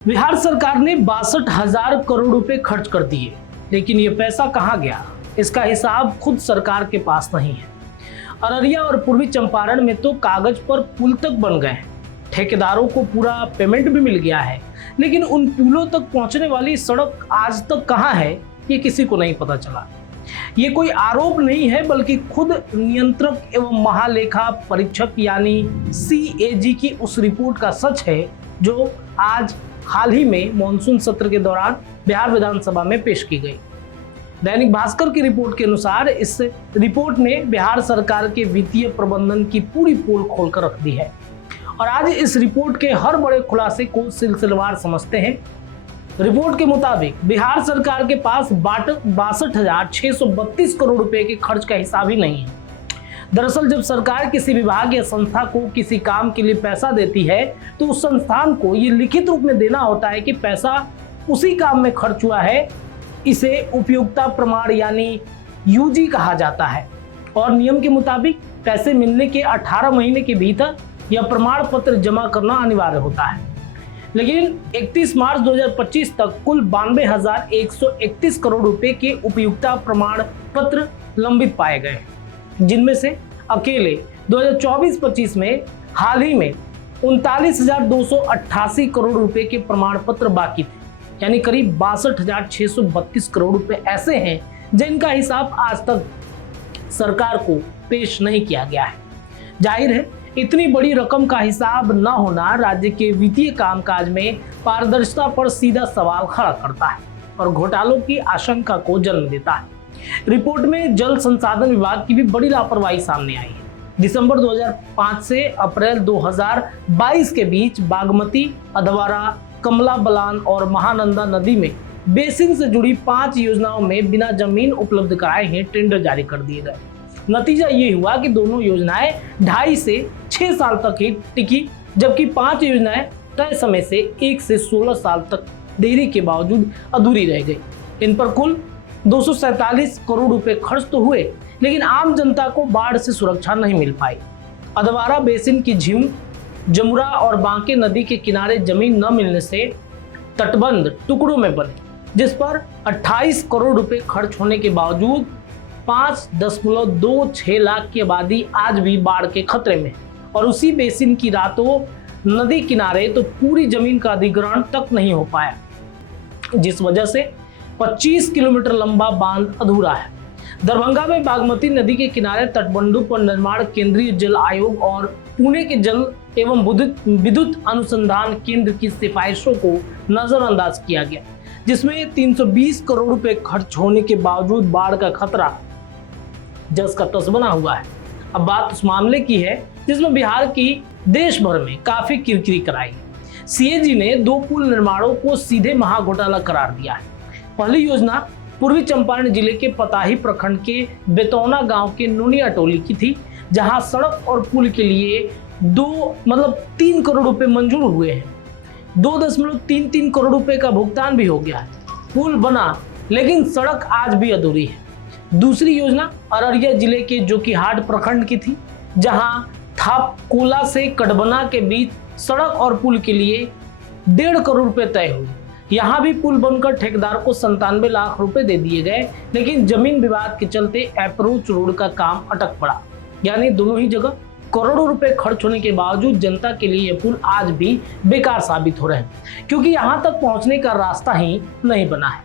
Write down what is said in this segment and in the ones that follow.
बिहार सरकार ने 62,000 करोड़ रुपए खर्च कर दिए, लेकिन ये पैसा कहाँ गया, इसका हिसाब खुद सरकार के पास नहीं है। अररिया और पूर्वी चंपारण में तो कागज पर पुल तक बन गए हैं, ठेकेदारों को पूरा पेमेंट भी मिल गया है, लेकिन उन पुलों तक पहुंचने वाली सड़क आज तक कहाँ है, ये किसी को नहीं पता चला। ये कोई आरोप नहीं है, बल्कि खुद नियंत्रक एवं महालेखा परीक्षक यानी CAG की उस रिपोर्ट का सच है, जो आज हाल ही में मॉनसून सत्र के दौरान बिहार विधानसभा में पेश की गई। दैनिक भास्कर की रिपोर्ट के अनुसार इस रिपोर्ट ने बिहार सरकार के वित्तीय प्रबंधन की पूरी पोल खोलकर रख दी है और आज इस रिपोर्ट के हर बड़े खुलासे को सिलसिलेवार समझते हैं। रिपोर्ट के मुताबिक बिहार सरकार के पास 62,632 करोड़ रुपए के खर्च का हिसाब ही नहीं है। दरअसल जब सरकार किसी विभाग या संस्था को किसी काम के लिए पैसा देती है तो उस संस्थान को ये लिखित रूप में देना होता है कि पैसा उसी काम में खर्च हुआ है। इसे उपयोगिता प्रमाण यानी UG कहा जाता है और नियम के मुताबिक पैसे मिलने के 18 महीने के भीतर यह प्रमाण पत्र जमा करना अनिवार्य होता है। लेकिन 31 मार्च 2025 तक कुल 92,131 करोड़ रुपए के उपयोगिता प्रमाण पत्र लंबित पाए गए, जिनमें से अकेले 2024-25 में हाल ही में 39,288 करोड़ रुपए के प्रमाण पत्र बाकी थे, यानी करीब 62,632 करोड़ रुपए ऐसे हैं जिनका हिसाब आज तक सरकार को पेश नहीं किया गया है। जाहिर है इतनी बड़ी रकम का हिसाब न होना राज्य के वित्तीय कामकाज में पारदर्शिता पर सीधा सवाल खड़ा करता है और घोटालों की आशंका को जन्म देता है। रिपोर्ट में जल संसाधन विभाग की भी बड़ी लापरवाही सामने आई है। दिसंबर 2005 से अप्रैल 2022 के बीच बागमती, अधवारा, कमला बलान और महानंदा नदी में बेसिन से जुड़ी 5 योजनाओं में बिना जमीन उपलब्ध कराए ही टेंडर जारी कर दिए गए। नतीजा ये हुआ कि दोनों योजनाएं 2.5 से 6 साल तक ही टिकी, जबकि 5 योजनाएं तय समय से 1 से 16 साल तक देरी के बावजूद अधूरी रह गई। इन पर कुल 247 करोड़ रुपए खर्च तो हुए, लेकिन आम जनता को बाढ़ से सुरक्षा नहीं मिल पाई। अधवारा बेसिन की झीम, जमुरा और बांके नदी के किनारे जमीन न मिलने से तटबंध टुकड़ों में बने, जिस पर 28 करोड़ रुपए खर्च होने के बावजूद 5.26 लाख की आबादी आज भी बाढ़ के खतरे में और उसी बेसिन की रातों नदी किनारे तो पूरी जमीन का अधिग्रहण तक नहीं हो पाया, जिस वजह से 25 किलोमीटर लंबा बांध अधूरा है। दरभंगा में बागमती नदी के किनारे तटबंधों पर निर्माण केंद्रीय जल आयोग और पुणे के जल एवं विद्युत अनुसंधान केंद्र की सिफारिशों को नजरअंदाज किया गया, जिसमें 320 करोड़ रुपए खर्च होने के बावजूद बाढ़ का खतरा जस का तस बना हुआ है। अब बात उस मामले की है जिसमें बिहार की देश भर में काफी किरकिरी कराई। CAG ने 2 पुल निर्माणों को सीधे महाघोटाला करार दिया है। पहली योजना पूर्वी चंपारण जिले के पताही प्रखंड के बेतौना गांव के नुनिया टोली की थी, जहां सड़क और पुल के लिए 3 करोड़ रुपए मंजूर हुए हैं। 2.33 करोड़ रुपए का भुगतान भी हो गया है। पुल बना, लेकिन सड़क आज भी अधूरी है। दूसरी योजना अररिया जिले के जोकीहाट प्रखंड की थी, जहां थापकोला से कटबना के बीच सड़क और पुल के लिए 1.5 करोड़ रुपए तय हुए। यहाँ भी पुल बनकर ठेकेदार को 97 लाख रुपए दे दिए गए, लेकिन जमीन विवाद के चलते अप्रोच रोड का काम अटक पड़ा। यानी दोनों ही जगह करोड़ों रुपए खर्च होने के बावजूद जनता के लिए ये पुल आज भी बेकार साबित हो रहे हैं, क्योंकि यहाँ तक पहुँचने का रास्ता ही नहीं बना है।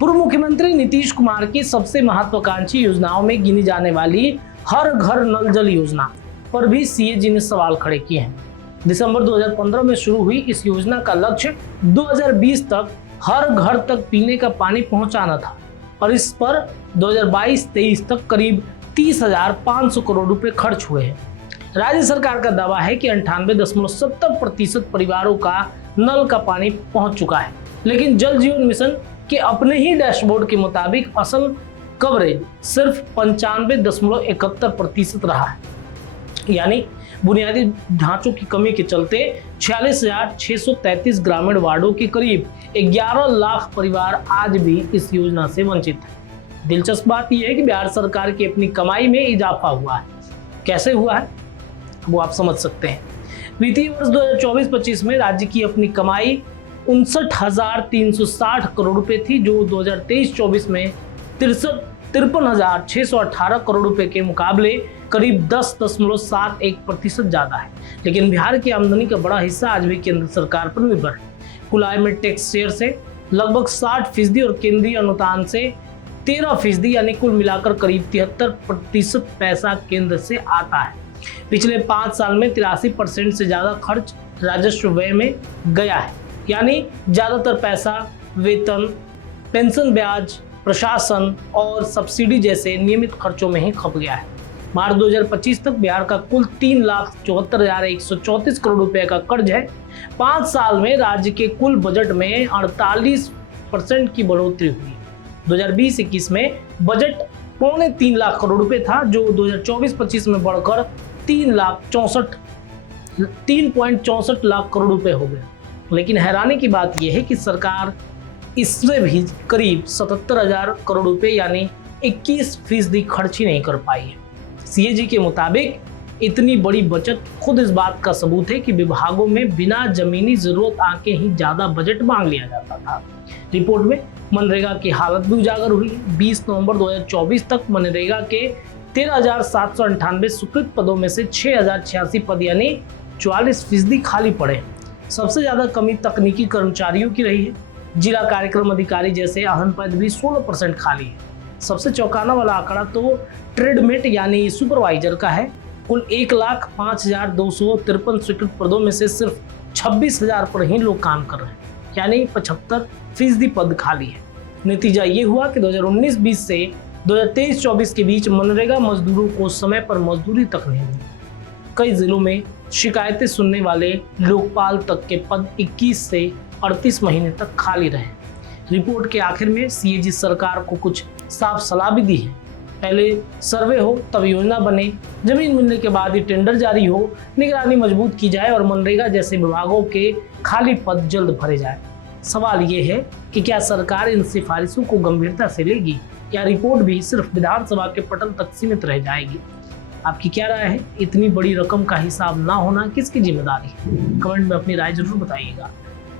पूर्व मुख्यमंत्री नीतीश कुमार की सबसे महत्वाकांक्षी योजनाओं में गिनी जाने वाली हर घर नल जल योजना पर भी CAG ने सवाल खड़े किए हैं। दिसंबर 2015 में शुरू हुई इस योजना का लक्ष्य 2020 तक हर घर तक पीने का पानी पहुंचाना था और इस पर 2022-23 तक करीब 30,500 करोड़ रुपए खर्च हुए हैं। राज्य सरकार का दावा है कि 98.70% परिवारों का नल का पानी पहुंच चुका है, लेकिन जल जीवन मिशन के अपने ही डैशबोर्ड के मुताबिक असल कवरेज सिर्फ 95.71% रहा है। यानी बुनियादी ढांचों की कमी के चलते 46,633 ग्रामीण वार्डों के करीब 11 लाख परिवार आज भी इस योजना से वंचित हैं। दिलचस्प बात यह है कि बिहार सरकार की अपनी कमाई में इजाफा हुआ है। कैसे हुआ है वो आप समझ सकते हैं। वित्तीय वर्ष 2024-25 में राज्य की अपनी कमाई 59,360 करोड़ रुपए थी, जो 2023-24 में 53,618 करोड़ रुपए के मुकाबले करीब 10.71% ज्यादा है। लेकिन बिहार की आमदनी का बड़ा हिस्सा आज भी केंद्र सरकार पर निर्भर है। कुल आय में टैक्स शेयर से लगभग 60% और केंद्रीय अनुदान से 13%, यानी कुल मिलाकर करीब 73% पैसा केंद्र से आता है। पिछले 5 साल में 83% से ज्यादा खर्च राजस्व व्यय में गया है, यानी ज्यादातर पैसा वेतन, पेंशन, ब्याज, प्रशासन और सब्सिडी जैसे नियमित खर्चों में ही खप गया है। मार्च 2025 तक बिहार का कुल 3,74,134 करोड़ रुपए का कर्ज है। 5 साल में राज्य के कुल बजट में 48% की बढ़ोतरी हुई। 2020-21 में बजट 3.25 लाख करोड़ रुपए था, जो 2024-25 में बढ़कर 3.64 लाख करोड़ रुपए हो गए। लेकिन हैरानी की बात यह है कि सरकार इसमें भी करीब 77,000 करोड़ रुपए यानी 21% खर्च ही नहीं कर पाई है। सीएजी के मुताबिक इतनी बड़ी बचत खुद इस बात का सबूत है कि विभागों में बिना जमीनी जरूरत आके ही ज्यादा बजट मांग लिया जाता था। रिपोर्ट में मनरेगा की हालत भी उजागर हुई। 20 नवंबर 2024 तक मनरेगा के 13,798 स्वीकृत पदों में से 6,086 पद यानी 44% खाली पड़े। सबसे ज्यादा कमी तकनीकी कर्मचारियों की रही है। जिला कार्यक्रम अधिकारी जैसे अहम पद भी 16% खाली है। सबसे चौंकाने वाला आंकड़ा तो ट्रेडमेट यानी सुपरवाइजर का है। कुल 1,05,253 स्वीकृत पदों में से सिर्फ 26,000 पर ही लोग काम कर रहे हैं, यानी 75% पद खाली है। नतीजा ये हुआ कि 2019-20 से 2023-24 के बीच मनरेगा मजदूरों को समय पर मजदूरी तक नहीं मिली। कई जिलों में शिकायतें सुनने वाले लोकपाल तक के पद 21 से 38 महीने तक खाली रहे। रिपोर्ट के आखिर में सीएजी सरकार को कुछ साफ सलाह भी दी है। पहले सर्वे हो, तब योजना बने, जमीन मिलने के बाद ही टेंडर जारी हो, निगरानी मजबूत की जाए और मनरेगा जैसे विभागों के खाली पद जल्द भरे जाए। सवाल ये है कि क्या सरकार इन सिफारिशों को गंभीरता से लेगी या रिपोर्ट भी सिर्फ विधानसभा के पटल तक सीमित रह जाएगी? आपकी क्या राय है? इतनी बड़ी रकम का हिसाब ना होना किसकी जिम्मेदारी है? कमेंट में अपनी राय जरूर बताइएगा।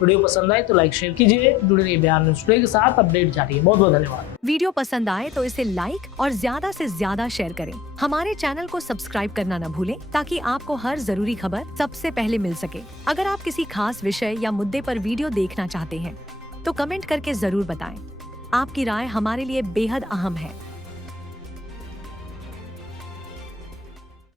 वीडियो पसंद आए तो लाइक शेयर कीजिए। जुड़े रहिए बिहार न्यूज़ टुडे के साथ, अपडेट जारी है। बहुत बहुत धन्यवाद। वीडियो पसंद आए तो इसे लाइक और ज्यादा से ज्यादा शेयर करें। हमारे चैनल को सब्सक्राइब करना न भूलें ताकि आपको हर जरूरी खबर सबसे पहले मिल सके। अगर आप किसी खास विषय या मुद्दे पर वीडियो देखना चाहते हैं तो कमेंट करके जरूर बताएं। आपकी राय हमारे लिए बेहद अहम है।